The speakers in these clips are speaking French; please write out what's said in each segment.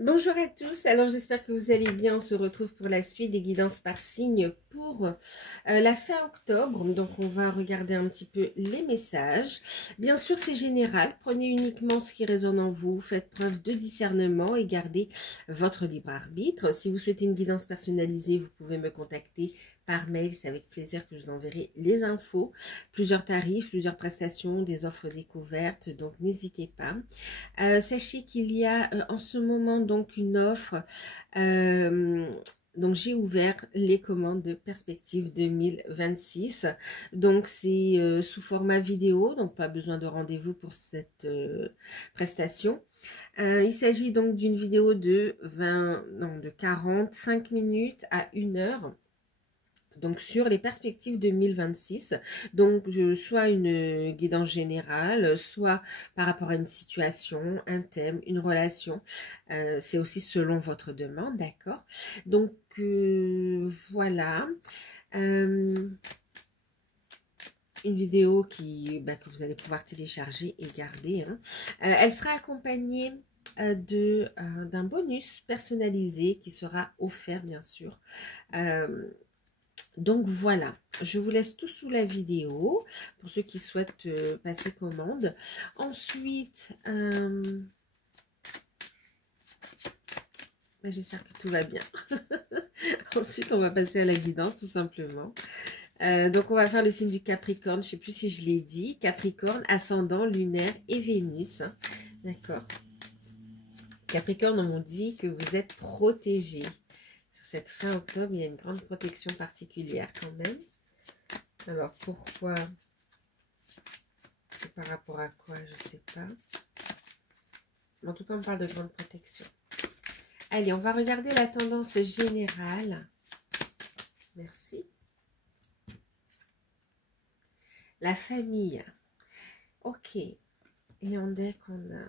Bonjour à tous, alors j'espère que vous allez bien. On se retrouve pour la suite des guidances par signe pour la fin octobre. Donc on va regarder un petit peu les messages. Bien sûr c'est général, prenez uniquement ce qui résonne en vous, faites preuve de discernement et gardez votre libre arbitre. Si vous souhaitez une guidance personnalisée, vous pouvez me contacter par mail, c'est avec plaisir que je vous enverrai les infos, plusieurs tarifs, plusieurs prestations, des offres découvertes, donc n'hésitez pas. Sachez qu'il y a en ce moment donc une offre, donc j'ai ouvert les commandes de Perspective 2026, donc c'est sous format vidéo, donc pas besoin de rendez-vous pour cette prestation. Il s'agit donc d'une vidéo de 45 minutes à 1 heure. Donc sur les perspectives 2026, donc soit une guidance générale, soit par rapport à une situation, un thème, une relation, c'est aussi selon votre demande, d'accord? Donc voilà, une vidéo que vous allez pouvoir télécharger et garder, hein. Elle sera accompagnée d'un bonus personnalisé qui sera offert bien sûr. Donc voilà, je vous laisse tout sous la vidéo pour ceux qui souhaitent passer commande. Ensuite, j'espère que tout va bien. Ensuite, on va passer à la guidance tout simplement. Donc on va faire le signe du Capricorne, je ne sais plus si je l'ai dit. Capricorne, ascendant, lunaire et Vénus. Hein. D'accord. Capricorne, on vous dit que vous êtes protégé. Cette fin octobre, il y a une grande protection particulière quand même. Alors, pourquoi? Et par rapport à quoi? Je ne sais pas. En tout cas, on parle de grande protection. Allez, on va regarder la tendance générale. Merci. La famille. Ok. Et en deck, on a...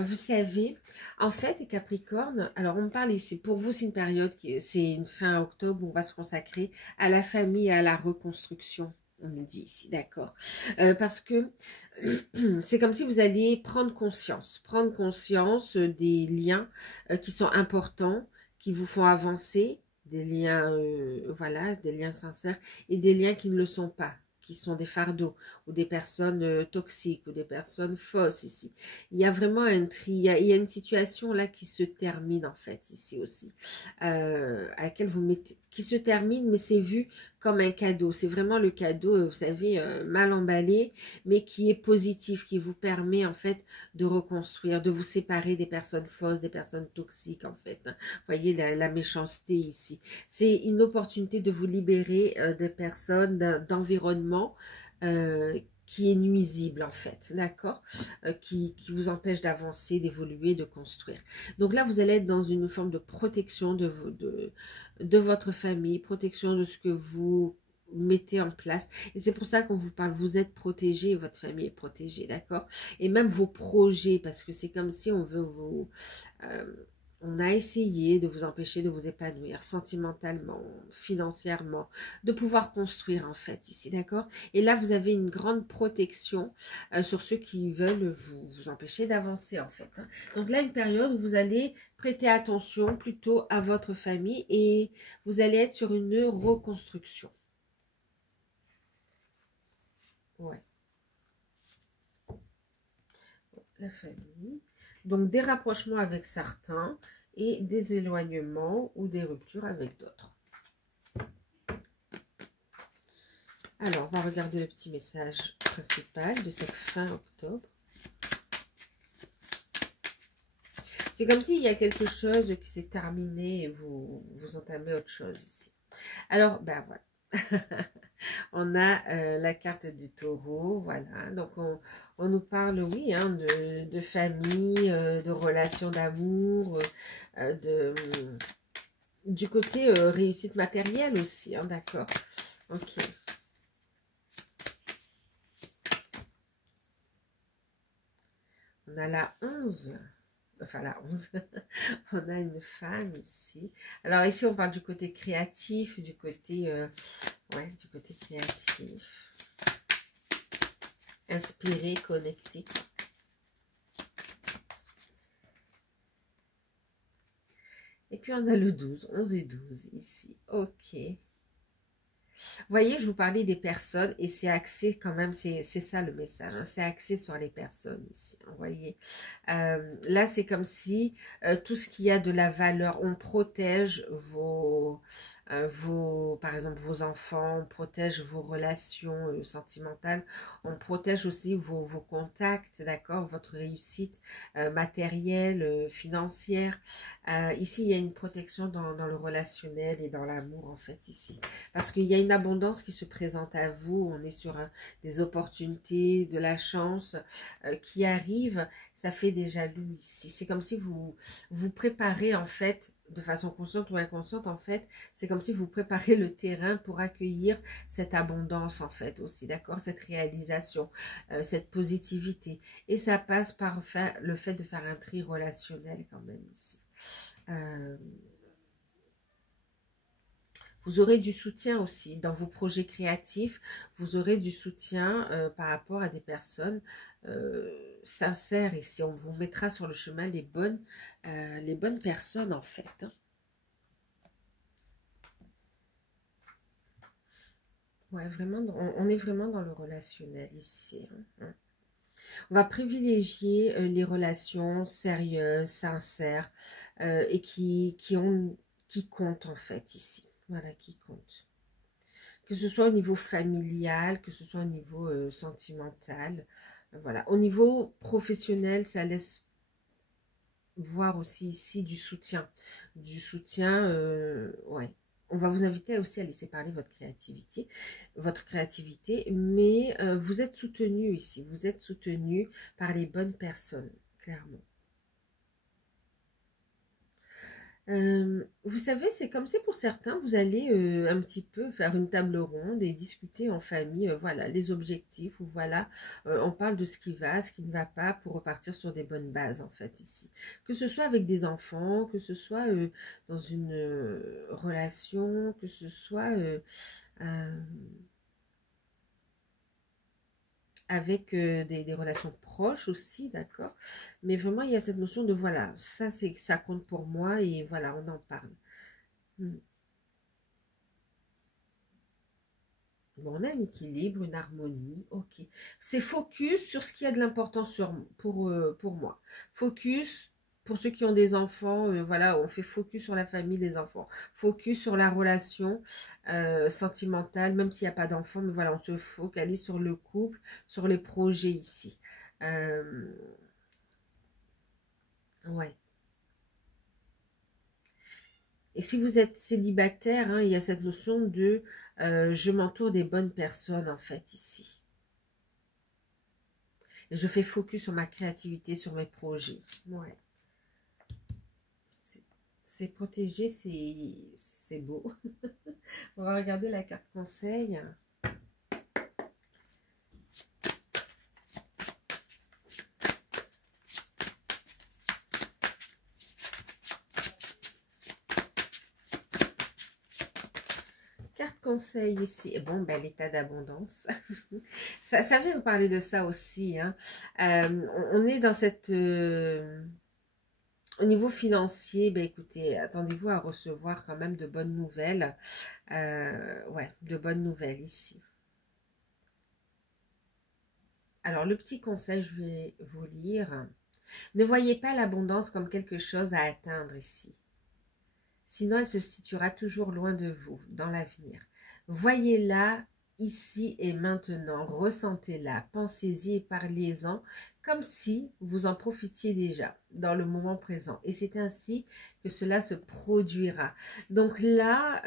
Vous savez, en fait, Capricorne, alors on me parle ici, pour vous c'est une période, c'est une fin octobre où on va se consacrer à la famille et à la reconstruction, on me dit ici, d'accord, parce que c'est comme si vous alliez prendre conscience des liens qui sont importants, qui vous font avancer, des liens, voilà, des liens sincères et des liens qui ne le sont pas, qui sont des fardeaux ou des personnes toxiques ou des personnes fausses ici. Il y a vraiment un tri, il y a une situation là qui se termine en fait ici aussi, à laquelle vous mettez, qui se termine, mais c'est vu comme un cadeau. C'est vraiment le cadeau, vous savez, mal emballé, mais qui est positif, qui vous permet en fait de reconstruire, de vous séparer des personnes fausses, des personnes toxiques en fait. Hein. Vous voyez la méchanceté ici. C'est une opportunité de vous libérer de personnes, d'environnement qui est nuisible en fait, d'accord, qui vous empêche d'avancer, d'évoluer, de construire. Donc là, vous allez être dans une forme de protection de votre famille, protection de ce que vous mettez en place. Et c'est pour ça qu'on vous parle, vous êtes protégé, votre famille est protégée, d'accord. Et même vos projets, parce que c'est comme si on veut vous... on a essayé de vous empêcher de vous épanouir sentimentalement, financièrement, de pouvoir construire en fait ici, d'accord? Et là, vous avez une grande protection sur ceux qui veulent vous empêcher d'avancer en fait. Hein. Donc là, une période où vous allez prêter attention plutôt à votre famille et vous allez être sur une reconstruction. Ouais. La famille. Donc des rapprochements avec certains et des éloignements ou des ruptures avec d'autres. Alors, on va regarder le petit message principal de cette fin octobre. C'est comme s'il y a quelque chose qui s'est terminé et vous entamez autre chose ici. Alors, ben voilà. On a la carte du taureau, voilà. Donc, on nous parle, oui, hein, de famille, de relations d'amour, du côté réussite matérielle aussi, hein, d'accord. Ok. On a la 11. Enfin, la 11. On a une femme ici. Alors, ici, on parle du côté créatif, du côté... ouais, du côté créatif. inspiré, connecté. Et puis on a le 12, 11 et 12 ici. Ok. Vous voyez, je vous parlais des personnes et c'est axé quand même, c'est ça le message, hein, c'est axé sur les personnes ici, vous voyez. Là, c'est comme si tout ce qui a de la valeur, on protège par exemple, vos enfants, on protège vos relations sentimentales, on protège aussi vos contacts, d'accord, votre réussite matérielle, financière. Ici, il y a une protection dans le relationnel et dans l'amour, en fait, ici. Parce qu'il y a une abondance qui se présente à vous, on est sur des opportunités, de la chance qui arrive, ça fait des jaloux ici. C'est comme si vous préparez en fait, de façon consciente ou inconsciente en fait, c'est comme si vous préparez le terrain pour accueillir cette abondance en fait aussi, d'accord, cette réalisation, cette positivité. Et ça passe par le fait de faire un tri relationnel quand même ici. Vous aurez du soutien aussi dans vos projets créatifs. Vous aurez du soutien par rapport à des personnes sincères. Ici, on vous mettra sur le chemin les bonnes personnes en fait. Hein. Ouais, vraiment, on est vraiment dans le relationnel ici. Hein. On va privilégier les relations sérieuses, sincères et qui comptent en fait ici. Voilà, qui comptent. Que ce soit au niveau familial, que ce soit au niveau sentimental. Voilà. Au niveau professionnel, ça laisse voir aussi ici du soutien. Du soutien, ouais. On va vous inviter aussi à laisser parler votre créativité, mais vous êtes soutenu ici. Vous êtes soutenu par les bonnes personnes, clairement. Vous savez, c'est comme si pour certains, vous allez un petit peu faire une table ronde et discuter en famille, voilà, les objectifs, ou voilà, on parle de ce qui va, ce qui ne va pas, pour repartir sur des bonnes bases, en fait, ici. Que ce soit avec des enfants, que ce soit dans une relation, que ce soit euh, avec des relations proches aussi, d'accord. Mais vraiment, il y a cette notion de, voilà, ça compte pour moi, et voilà, on en parle. Mm. Bon, on a un équilibre, une harmonie, ok. C'est focus sur ce qui a de l'importance pour moi. Focus, pour ceux qui ont des enfants, voilà, on fait focus sur la famille, les enfants. Focus sur la relation sentimentale, même s'il n'y a pas d'enfants, mais voilà, on se focalise sur le couple, sur les projets ici. Euh, ouais. Et si vous êtes célibataire, hein, il y a cette notion de je m'entoure des bonnes personnes en fait ici. Et je fais focus sur ma créativité, sur mes projets. Ouais. C'est protégé, c'est beau. On va regarder la carte conseil. Carte conseil ici. Bon, ben, l'état d'abondance. Ça vient vous parler de ça aussi. Hein. On est dans cette... au niveau financier, ben écoutez, attendez-vous à recevoir quand même de bonnes nouvelles. Ouais, de bonnes nouvelles ici. Alors, le petit conseil, je vais vous lire. Ne voyez pas l'abondance comme quelque chose à atteindre ici. Sinon, elle se situera toujours loin de vous, dans l'avenir. Voyez-la ici et maintenant, ressentez-la, pensez-y et parlez-en comme si vous en profitiez déjà dans le moment présent. Et c'est ainsi que cela se produira. Donc là,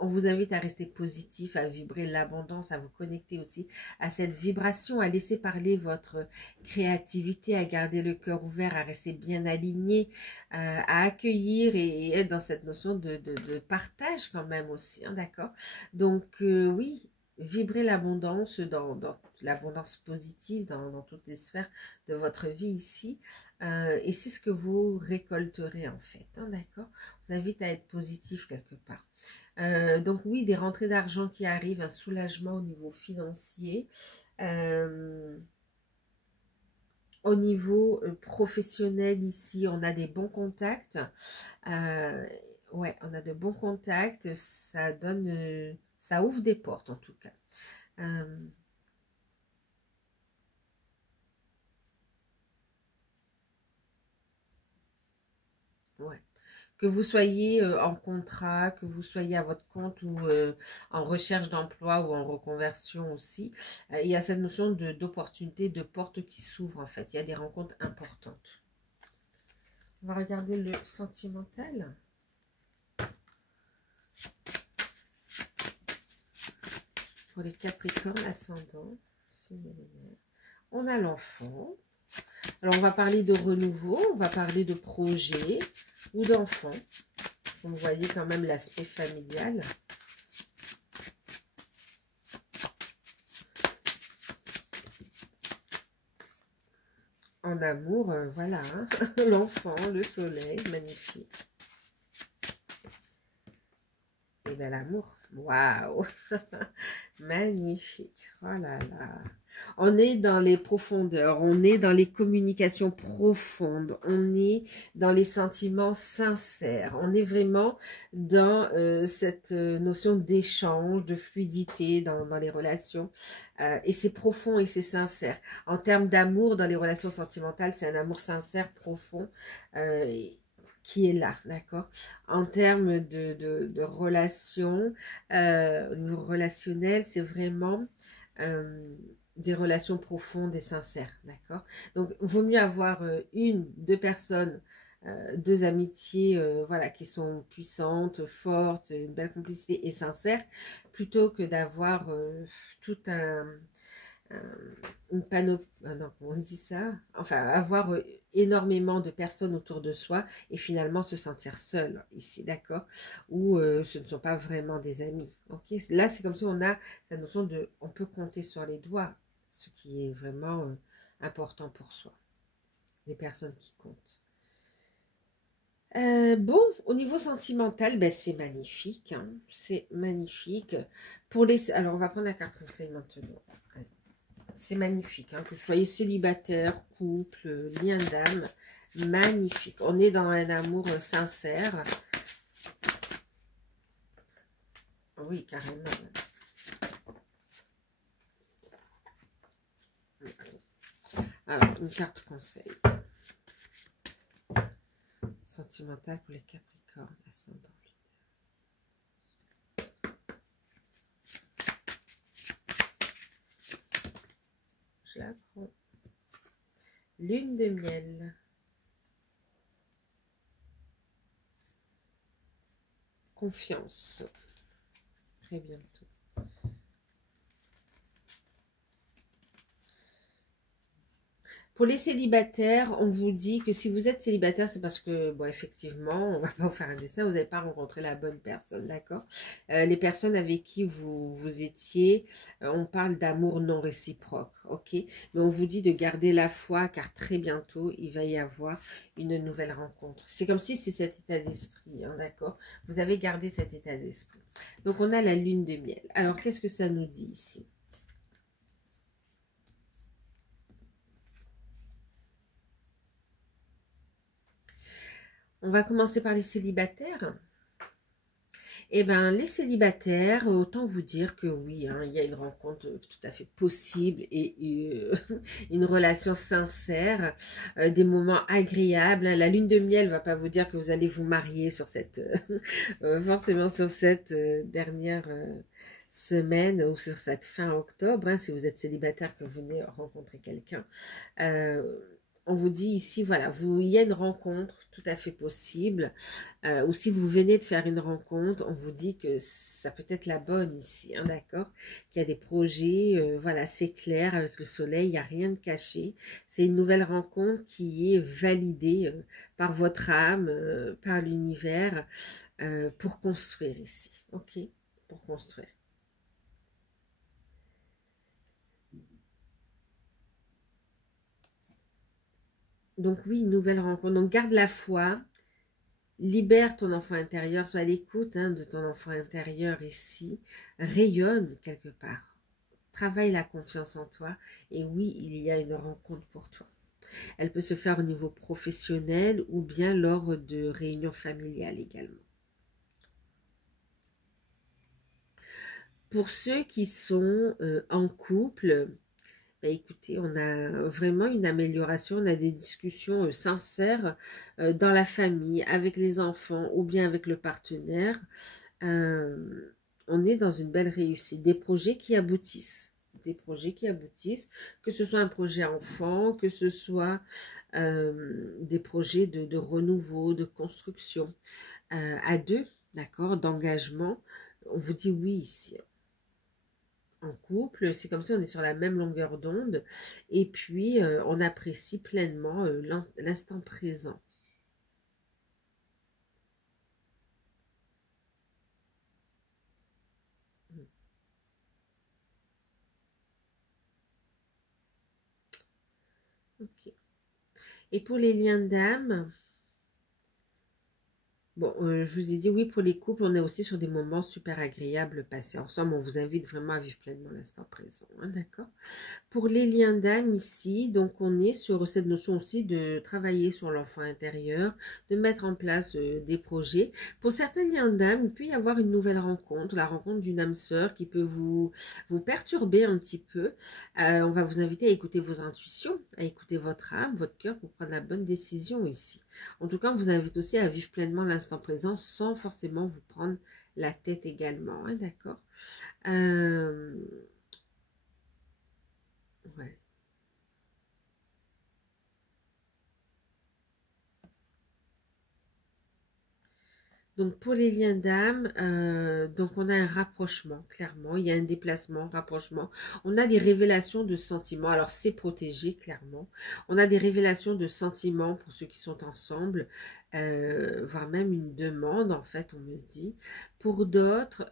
on vous invite à rester positif, à vibrer l'abondance, à vous connecter aussi à cette vibration, à laisser parler votre créativité, à garder le cœur ouvert, à rester bien aligné, à accueillir et être dans cette notion de partage quand même aussi, hein, d'accord. Donc oui, vibrer l'abondance dans l'abondance positive dans toutes les sphères de votre vie ici. Et c'est ce que vous récolterez en fait, hein, d'accord. Je vous invite à être positif quelque part. Donc oui, des rentrées d'argent qui arrivent, un soulagement au niveau financier. Euh, Au niveau professionnel, ici, on a des bons contacts. Euh, ouais, on a de bons contacts. Ça donne, ça ouvre des portes en tout cas. Euh, ouais. Que vous soyez en contrat, que vous soyez à votre compte ou en recherche d'emploi ou en reconversion aussi, il y a cette notion d'opportunité, de porte qui s'ouvre en fait. Il y a des rencontres importantes. On va regarder le sentimental. Pour les Capricornes ascendants, on a l'enfant. Alors, on va parler de renouveau, on va parler de projet ou d'enfant. Vous voyez quand même l'aspect familial. En amour, voilà, hein. L'enfant, le soleil, magnifique. Et bien l'amour, waouh, magnifique. Oh là là. On est dans les profondeurs, on est dans les communications profondes, on est dans les sentiments sincères, on est vraiment dans cette notion d'échange, de fluidité dans les relations. Et c'est profond et c'est sincère. En termes d'amour, dans les relations sentimentales, c'est un amour sincère, profond, qui est là, d'accord? En termes de relations, au niveau relationnel, c'est vraiment des relations profondes et sincères, d'accord? Donc, vaut mieux avoir deux personnes, deux amitiés, voilà, qui sont puissantes, fortes, une belle complicité et sincères, plutôt que d'avoir tout une panoplie, non, comment on dit ça? Enfin, avoir énormément de personnes autour de soi et finalement se sentir seul ici, d'accord? Ou ce ne sont pas vraiment des amis, ok? Là, c'est comme si on a la notion de, on peut compter sur les doigts, ce qui est vraiment important pour soi, les personnes qui comptent. Bon, au niveau sentimental, ben, c'est magnifique, hein, c'est magnifique. Pour les, alors, on va prendre la carte conseil maintenant. C'est magnifique, hein, que vous soyez célibataire, couple, lien d'âme, magnifique. On est dans un amour sincère. Oui, carrément. Alors, une carte conseil. Sentimentale pour les Capricornes ascendants. Je la prends. Lune de miel. Confiance. Très bientôt. Pour les célibataires, on vous dit que si vous êtes célibataire, c'est parce que, bon, effectivement, on va pas vous faire un dessin, vous n'avez pas rencontré la bonne personne, d'accord? Les personnes avec qui vous étiez, on parle d'amour non réciproque, ok? Mais on vous dit de garder la foi, car très bientôt, il va y avoir une nouvelle rencontre. C'est comme si c'est cet état d'esprit, hein, d'accord? Vous avez gardé cet état d'esprit. Donc, on a la lune de miel. Alors, qu'est-ce que ça nous dit ici? On va commencer par les célibataires. Eh bien, les célibataires, autant vous dire que oui, hein, il y a une rencontre tout à fait possible et une relation sincère, des moments agréables. Hein. La lune de miel ne va pas vous dire que vous allez vous marier sur cette, forcément sur cette dernière semaine ou sur cette fin octobre, hein, si vous êtes célibataire que vous venez rencontrer quelqu'un. Euh, on vous dit ici, voilà, il y a une rencontre tout à fait possible. Ou si vous venez de faire une rencontre, on vous dit que ça peut être la bonne ici, hein, d'accord? Qu'il y a des projets, voilà, c'est clair, avec le soleil, il n'y a rien de caché. C'est une nouvelle rencontre qui est validée par votre âme, par l'univers, pour construire ici, ok? Pour construire. Donc oui, une nouvelle rencontre. Donc garde la foi, libère ton enfant intérieur, sois à l'écoute, hein, de ton enfant intérieur ici, rayonne quelque part. travaille la confiance en toi et oui, il y a une rencontre pour toi. Elle peut se faire au niveau professionnel ou bien lors de réunions familiales également. Pour ceux qui sont en couple, bah, écoutez, on a vraiment une amélioration, on a des discussions sincères dans la famille, avec les enfants ou bien avec le partenaire. On est dans une belle réussite, des projets qui aboutissent. Des projets qui aboutissent, que ce soit un projet enfant, que ce soit des projets de renouveau, de construction, à deux, d'accord, d'engagement. On vous dit oui ici. En couple, c'est comme si on est sur la même longueur d'onde et puis on apprécie pleinement l'instant présent. Ok. Et pour les liens d'âme, bon, je vous ai dit oui, pour les couples, on est aussi sur des moments super agréables passés ensemble. On vous invite vraiment à vivre pleinement l'instant présent, hein, d'accord? Pour les liens d'âme ici, donc on est sur cette notion aussi de travailler sur l'enfant intérieur, de mettre en place des projets. Pour certains liens d'âme, il peut y avoir une nouvelle rencontre, la rencontre d'une âme sœur qui peut vous perturber un petit peu. On va vous inviter à écouter vos intuitions, à écouter votre âme, votre cœur pour prendre la bonne décision ici. En tout cas, on vous invite aussi à vivre pleinement l'instant présent sans forcément vous prendre la tête également, hein, d'accord? Euh, ouais. Donc pour les liens d'âme, donc on a un rapprochement, clairement, il y a un déplacement, rapprochement. On a des révélations de sentiments, alors c'est protégé, clairement. On a des révélations de sentiments pour ceux qui sont ensemble, voire même une demande, en fait, on me dit. Pour d'autres,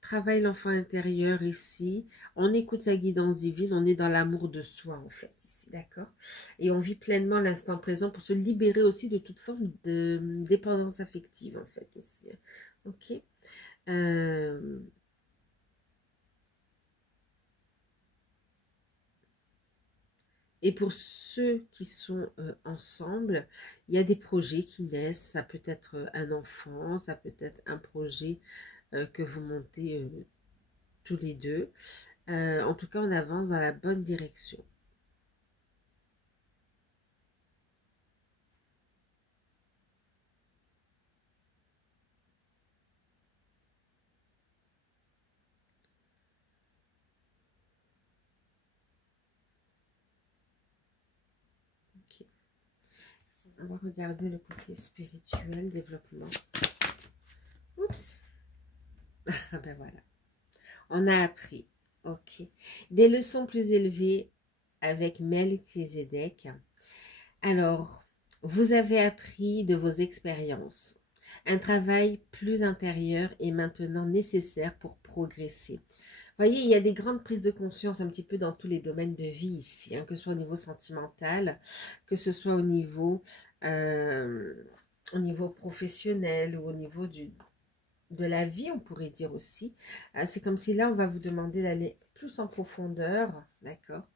travaille l'enfant intérieur ici, on écoute sa guidance divine, on est dans l'amour de soi en fait ici, d'accord? Et on vit pleinement l'instant présent pour se libérer aussi de toute forme de dépendance affective en fait aussi, hein. Ok? Euh, et pour ceux qui sont ensemble, il y a des projets qui naissent, ça peut être un enfant, ça peut être un projet que vous montez tous les deux. En tout cas, on avance dans la bonne direction. Ok. On va regarder le côté spirituel, développement. Oups. Ah ben voilà. On a appris. Ok. Des leçons plus élevées avec Melchizedek. Alors, vous avez appris de vos expériences. Un travail plus intérieur est maintenant nécessaire pour progresser. Vous voyez, il y a des grandes prises de conscience un petit peu dans tous les domaines de vie ici, hein, que ce soit au niveau sentimental, que ce soit euh, au niveau professionnel ou au niveau de la vie, on pourrait dire aussi. C'est comme si là, on va vous demander d'aller plus en profondeur, d'accord,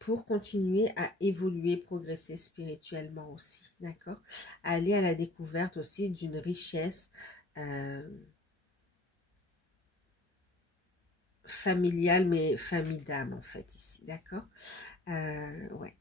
pour continuer à évoluer, progresser spirituellement aussi, d'accord, aller à la découverte aussi d'une richesse familiale, mais famille d'âme en fait ici, d'accord. Ouais.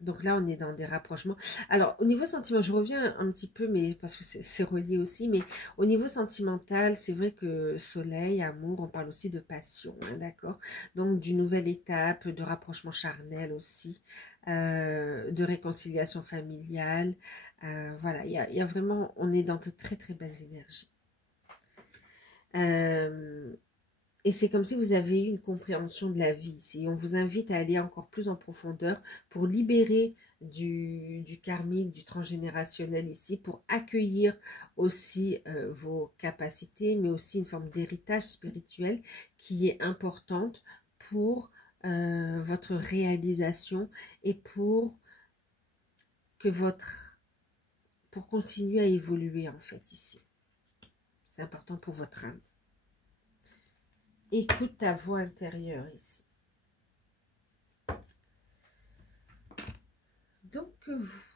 Donc là, on est dans des rapprochements. Alors, au niveau sentiment, je reviens un petit peu, mais parce que c'est relié aussi, mais au niveau sentimental, c'est vrai que soleil, amour, on parle aussi de passion, hein, d'accord? Donc, d'une nouvelle étape, de rapprochement charnel aussi, de réconciliation familiale. Voilà, il y a vraiment, on est dans de très, très belles énergies. Euh, et c'est comme si vous avez eu une compréhension de la vie ici. On vous invite à aller encore plus en profondeur pour libérer du karmique, du transgénérationnel ici, pour accueillir aussi vos capacités, mais aussi une forme d'héritage spirituel qui est importante pour votre réalisation et pour que pour continuer à évoluer en fait ici. C'est important pour votre âme. Écoute ta voix intérieure ici. Donc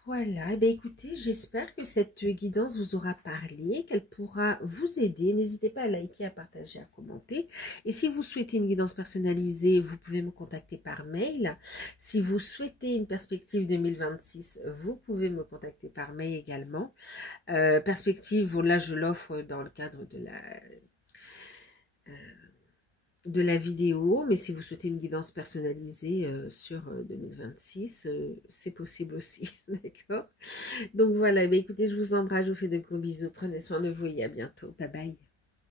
voilà, eh bien, écoutez, j'espère que cette guidance vous aura parlé, qu'elle pourra vous aider. N'hésitez pas à liker, à partager, à commenter. Et si vous souhaitez une guidance personnalisée, vous pouvez me contacter par mail. Si vous souhaitez une perspective 2026, vous pouvez me contacter par mail également. Perspective, là je l'offre dans le cadre de la vidéo, mais si vous souhaitez une guidance personnalisée sur 2026, c'est possible aussi, d'accord? Donc voilà, écoutez, je vous embrasse, je vous fais de gros bisous, prenez soin de vous et à bientôt, bye bye.